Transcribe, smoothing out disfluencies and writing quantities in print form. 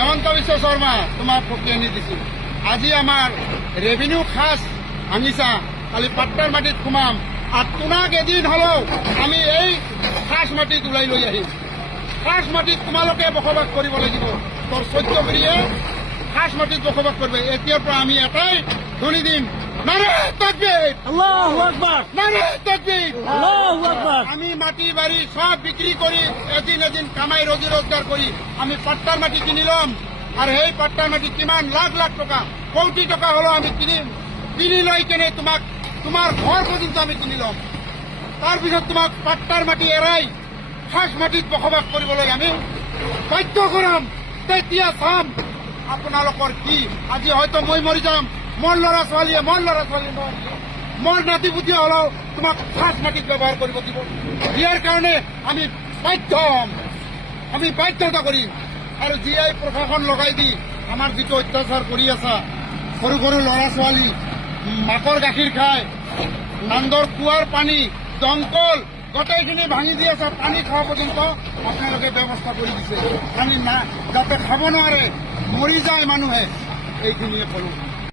হেমন্ত বিশ্ব শৰ্মা তোমাক ফকি আনি দিছো। আজি আমাৰ ৰেভিনিউ খাস ভাঙিছা, কালি পাট্টাৰ মাটিত সোমাম আৰু তোমাক এদিন হলেও আমি এই খাস মাটিত ওলাই লৈ আহিম। খাস মাটিত তোমালোকে বসবাস কৰিব লাগিব। তোৰ 14 কৰিয়ে খাস মাটিত বসবাস কৰবে। এতিয়াৰ পৰা আমি এটাই ধ্বনি দিম, নারে তাকবীর, আল্লাহু আকবার, নারে তাকবীর, আল্লাহু আকবার। আমি মাটি বাড়ি সব বিক্রি করি এদিন কামাই রোজি রোজগার করি আমি পাট্টার মাটি কিনিলাম। আর এই পাট্টার মাটি কিমান লাখ লাখ টাকা, কোটি টাকা হলো আমি কিনি লৈ কেনে তোমার ঘর পর্যন্ত আমি কিনিলাম। তাৰপিছত তোমাক পাট্টাৰ মাটি এৰাই খাস মাটিত বসবাস কৰিবলৈ আমি বাধ্য কৰাম। তেতিয়া চাম আপোনালোকৰ কি। আজি হয়তো মই মৰি যাম, মোৰ ল'ৰা ছোৱালীয়ে মোৰ নাতি পুতি হলেও তোমাক খাস মাটিত ব্যৱহাৰ কৰিব দিব। ইয়াৰ কাৰণে আমি বাধ্য হ'ম, আমি বাধ্যতা কৰিম। আৰু জিআই প্ৰশাসন লগাই দি আমাৰ যিটো অত্যাচাৰ কৰি আছা, সৰু সৰু ল'ৰা ছোৱালী মাকৰ গাখীৰ খায়, নান্দৰ কুঁৱাৰ পানী দমকল গোটেইখিনি ভাঙি দি আছে, পানী খোৱা পৰ্যন্ত আপোনালোকে ব্যৱস্থা কৰি দিছে। পানী না যাতে খাব নোৱাৰে, মৰি যায় মানুহে, এইখিনিয়ে কলো।